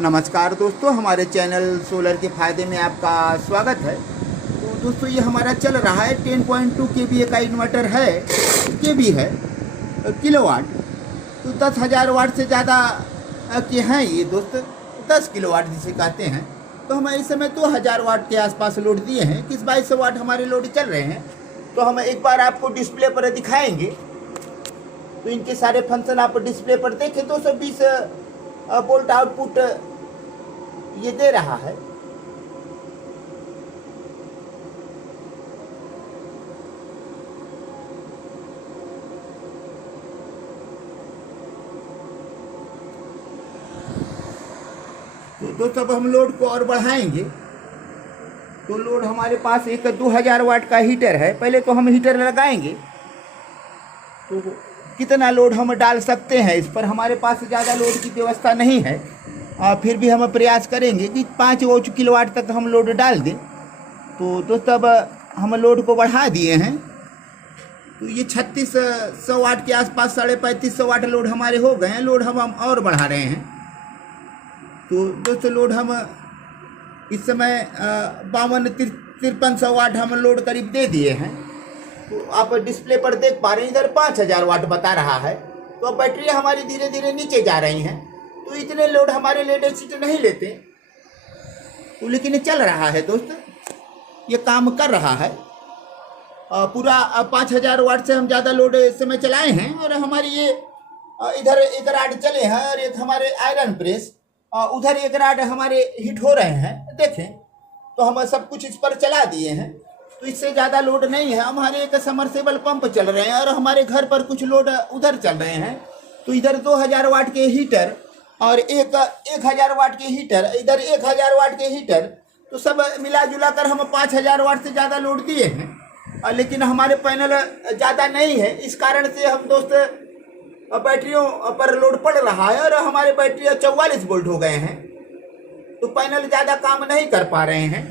नमस्कार दोस्तों, हमारे चैनल सोलर के फ़ायदे में आपका स्वागत है। तो दोस्तों ये हमारा चल रहा है 10.2 केवीए का इन्वर्टर है, केवी है किलोवाट। तो 10,000 वाट से ज़्यादा के हैं ये दोस्त, 10 किलोवाट जिसे कहते हैं। तो हम इस समय 2,000 वाट के आसपास लोड दिए हैं, 21-2200 वाट हमारे लोड चल रहे हैं। तो हम एक बार आपको डिस्प्ले पर दिखाएंगे। तो इनके सारे फंक्शन आप डिस्प्ले पर देखें। 220 वोल्ट आउटपुट ये दे रहा है। तो दोस्तों अब हम लोड को और बढ़ाएंगे। तो लोड हमारे पास एक 2000 वाट का हीटर है। पहले तो हम हीटर लगाएंगे। तो कितना लोड हम डाल सकते हैं इस पर, हमारे पास ज़्यादा लोड की व्यवस्था नहीं है। फिर भी हम प्रयास करेंगे कि 5 किलोवाट तक हम लोड डाल दें। तो दोस्तों अब हम लोड को बढ़ा दिए हैं। तो ये 3600 वाट के आसपास, 3550 वाट लोड हमारे हो गए हैं। लोड हम और बढ़ा रहे हैं। तो दोस्तों लोड हम इस समय 5300 वाट हम लोड करीब दे दिए हैं। तो आप डिस्प्ले पर देख पा रहे हैं, इधर 5000 वाट बता रहा है। तो अब बैटरी हमारी धीरे धीरे नीचे जा रही हैं। तो इतने लोड हमारे लेड एसिड नहीं लेते। तो लेकिन ये चल रहा है दोस्त, ये काम कर रहा है। पूरा 5000 वाट से हम ज़्यादा लोड इस समय चलाए हैं। और हमारी ये इधर एक राड चले हैं और एक हमारे आयरन प्रेस, उधर एक राड हमारे हिट हो रहे हैं। देखें तो हम सब कुछ इस पर चला दिए हैं। तो इससे ज़्यादा लोड नहीं है। हमारे एक समरसेबल पंप चल रहे हैं और हमारे घर पर कुछ लोड उधर चल रहे हैं। तो इधर 2000 वाट के हीटर और एक 1000 वाट के हीटर, इधर 1000 वाट के हीटर। तो सब मिला जुला कर हम 5000 वाट से ज़्यादा लोड दिए हैं। लेकिन हमारे पैनल ज़्यादा नहीं है। इस कारण से हम दोस्त बैटरियों पर लोड पड़ रहा है और हमारे बैटरी 44 वोल्ट हो गए हैं। तो पैनल ज़्यादा काम नहीं कर पा रहे हैं।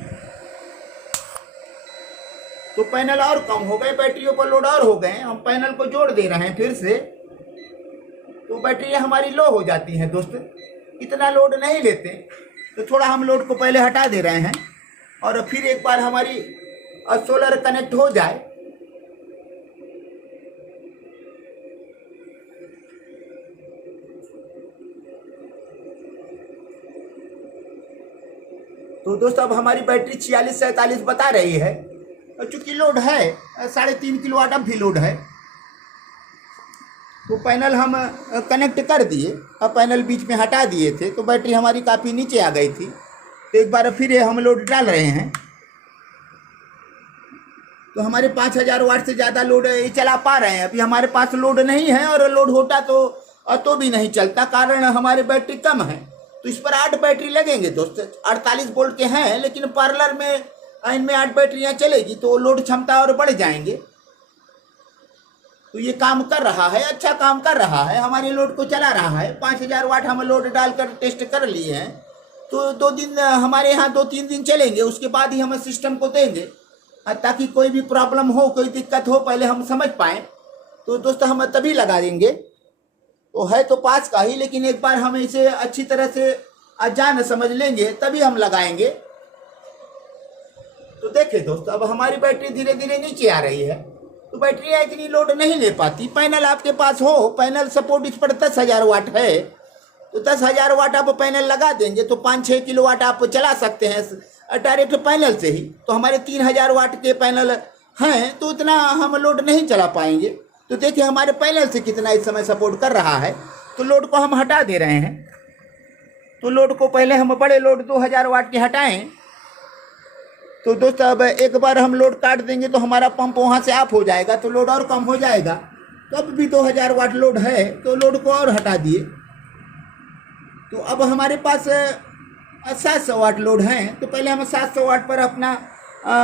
तो पैनल और कम हो गए, बैटरियों पर लोड और हो गए। हम पैनल को जोड़ दे रहे हैं फिर से। तो बैटरी हमारी लो हो जाती है दोस्त, इतना लोड नहीं लेते। तो थोड़ा हम लोड को पहले हटा दे रहे हैं और फिर एक बार हमारी सोलर कनेक्ट हो जाए। तो दोस्तों अब हमारी बैटरी 46-47 बता रही है। चूंकि लोड है 3.5 किलोवाट अब भी लोड है। तो पैनल हम कनेक्ट कर दिए। अब पैनल बीच में हटा दिए थे तो बैटरी हमारी काफ़ी नीचे आ गई थी। तो एक बार फिर हम लोड डाल रहे हैं। तो हमारे 5000 वाट से ज़्यादा लोड चला पा रहे हैं। अभी हमारे पास लोड नहीं है और लोड होता तो भी नहीं चलता, कारण हमारे बैटरी कम है। तो इस पर 8 बैटरी लगेंगे दोस्त। 48 वोल्ट के हैं, लेकिन पार्लर में इनमें 8 बैटरियाँ चलेगी तो लोड क्षमता और बढ़ जाएंगे। तो ये काम कर रहा है, अच्छा काम कर रहा है, हमारे लोड को चला रहा है। 5000 वाट हम लोड डालकर टेस्ट कर लिए हैं। तो 2 दिन हमारे यहाँ 2-3 दिन चलेंगे, उसके बाद ही हम सिस्टम को देंगे, ताकि कोई भी प्रॉब्लम हो, कोई दिक्कत हो, पहले हम समझ पाएँ। तो दोस्तों हम तभी लगा देंगे। तो है तो पास का ही, लेकिन एक बार हम इसे अच्छी तरह से जान समझ लेंगे तभी हम लगाएंगे। तो देखिए दोस्तों अब हमारी बैटरी धीरे धीरे नीचे आ रही है। तो बैटरी इतनी लोड नहीं ले पाती। पैनल आपके पास हो, पैनल सपोर्ट इस पर 10,000 वाट है। तो 10,000 वाट आप पैनल लगा देंगे तो 5-6 किलोवाट आप चला सकते हैं डायरेक्ट पैनल से ही। तो हमारे 3000 वाट के पैनल हैं, तो उतना हम लोड नहीं चला पाएंगे। तो देखिए हमारे पैनल से कितना इस समय सपोर्ट कर रहा है। तो लोड को हम हटा दे रहे हैं। तो लोड को पहले हम बड़े लोड 2000 वाट के हटाएं। तो दोस्तों अब एक बार हम लोड काट देंगे तो हमारा पंप वहाँ से ऑफ हो जाएगा, तो लोड और कम हो जाएगा। तो अब भी 2000 वाट लोड है, तो लोड को और हटा दिए। तो अब हमारे पास 700 वाट लोड है। तो पहले हम 700 वाट पर अपना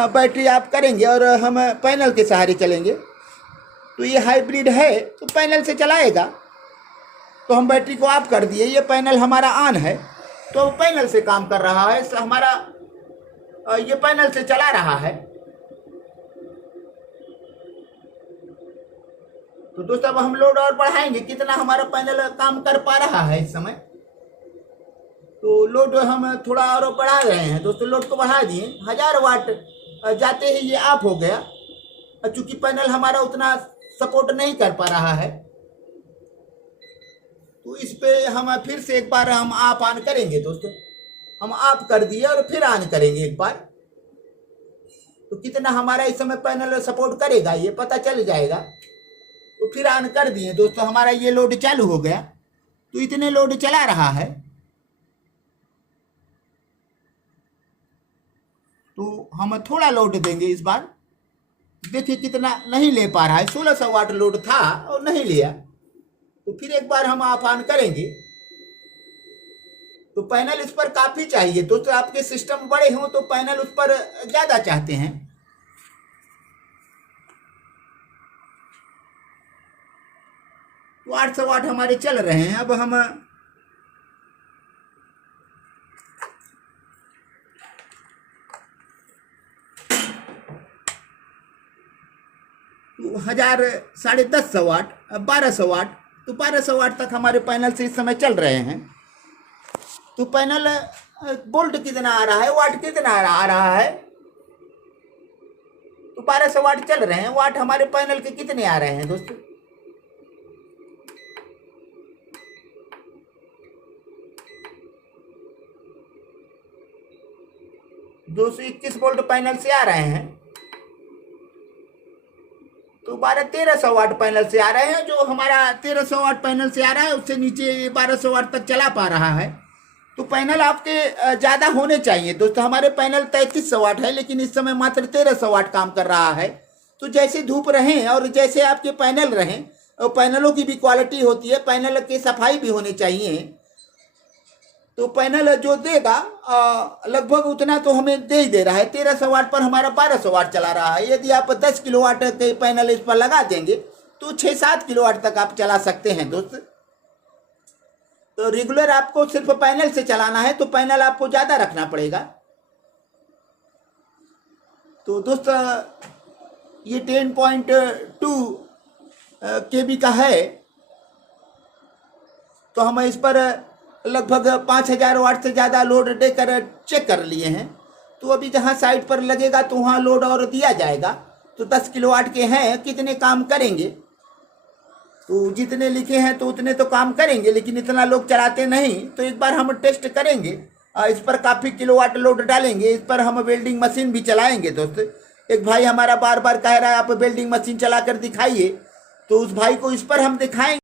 बैटरी ऑफ करेंगे और हम पैनल के सहारे चलेंगे। तो ये हाइब्रिड है तो पैनल से चलाएगा। तो हम बैटरी को ऑफ कर दिए, ये पैनल हमारा ऑन है। तो पैनल से काम कर रहा है हमारा, ये पैनल से चला रहा है। तो दोस्तों अब हम लोड और बढ़ाएंगे, कितना हमारा पैनल काम कर पा रहा है इस समय। तो लोड हम थोड़ा और बढ़ा रहे हैं दोस्तों, लोड को बढ़ा दिए 1000 वाट जाते ही ये ऑफ हो गया। चूंकि पैनल हमारा उतना सपोर्ट नहीं कर पा रहा है, तो इस पे हम फिर से एक बार हम ऑफ ऑन करेंगे दोस्तों। हम ऑफ कर दिए और फिर ऑन करेंगे एक बार, तो कितना हमारा इस समय पैनल सपोर्ट करेगा ये पता चल जाएगा। तो फिर ऑन कर दिए दोस्तों, हमारा ये लोड चालू हो गया। तो इतने लोड चला रहा है, तो हम थोड़ा लोड देंगे इस बार। देखिए कितना नहीं ले पा रहा है, 1600 वाट लोड था और नहीं लिया। तो फिर एक बार हम ऑफ ऑन करेंगे। तो पैनल इस पर काफी चाहिए दोस्तों, आपके सिस्टम बड़े हों तो पैनल उस पर ज्यादा चाहते हैं। तो 800 वाट हमारे चल रहे हैं। अब हम तो 1000 1050 वाट, 1200 वाट, तो 1200 वाट तक हमारे पैनल से इस समय चल रहे हैं। तो पैनल वोल्ट कितना आ रहा है, वाट कितना आ रहा है, तो 1200 वाट चल रहे हैं। वाट हमारे पैनल के कितने आ रहे हैं दोस्तों, 221 वोल्ट पैनल से आ रहे हैं। तो 1200-1300 वाट पैनल से आ रहे हैं। जो हमारा 1300 वाट पैनल से आ रहा है उससे नीचे 1200 वाट तक चला पा रहा है। तो पैनल आपके ज़्यादा होने चाहिए दोस्तों। हमारे पैनल 3300 वाट है, लेकिन इस समय मात्र 1300 वाट काम कर रहा है। तो जैसे धूप रहें और जैसे आपके पैनल रहें, और पैनलों की भी क्वालिटी होती है, पैनल की सफाई भी होनी चाहिए। तो पैनल जो देगा लगभग उतना तो हमें दे ही दे रहा है। 1300 वाट पर हमारा 1200 वाट चला रहा है। यदि आप 10 किलोवाट के पैनल इस पर लगा देंगे तो 6-7 किलोवाट तक आप चला सकते हैं दोस्त। तो रेगुलर आपको सिर्फ पैनल से चलाना है तो पैनल आपको ज़्यादा रखना पड़ेगा। तो दोस्त ये 10.2 kV का है। तो हम इस पर लगभग 5000 वाट से ज़्यादा लोड देकर चेक कर लिए हैं। तो अभी जहाँ साइट पर लगेगा तो वहाँ लोड और दिया जाएगा। तो 10 किलोवाट के हैं, कितने काम करेंगे, तो जितने लिखे हैं तो उतने तो काम करेंगे, लेकिन इतना लोग चलाते नहीं। तो एक बार हम टेस्ट करेंगे, इस पर काफ़ी किलोवाट लोड डालेंगे। इस पर हम वेल्डिंग मशीन भी चलाएंगे दोस्त। एक भाई हमारा बार बार कह रहा है आप वेल्डिंग मशीन चला कर दिखाइए, तो उस भाई को इस पर हम दिखाएंगे।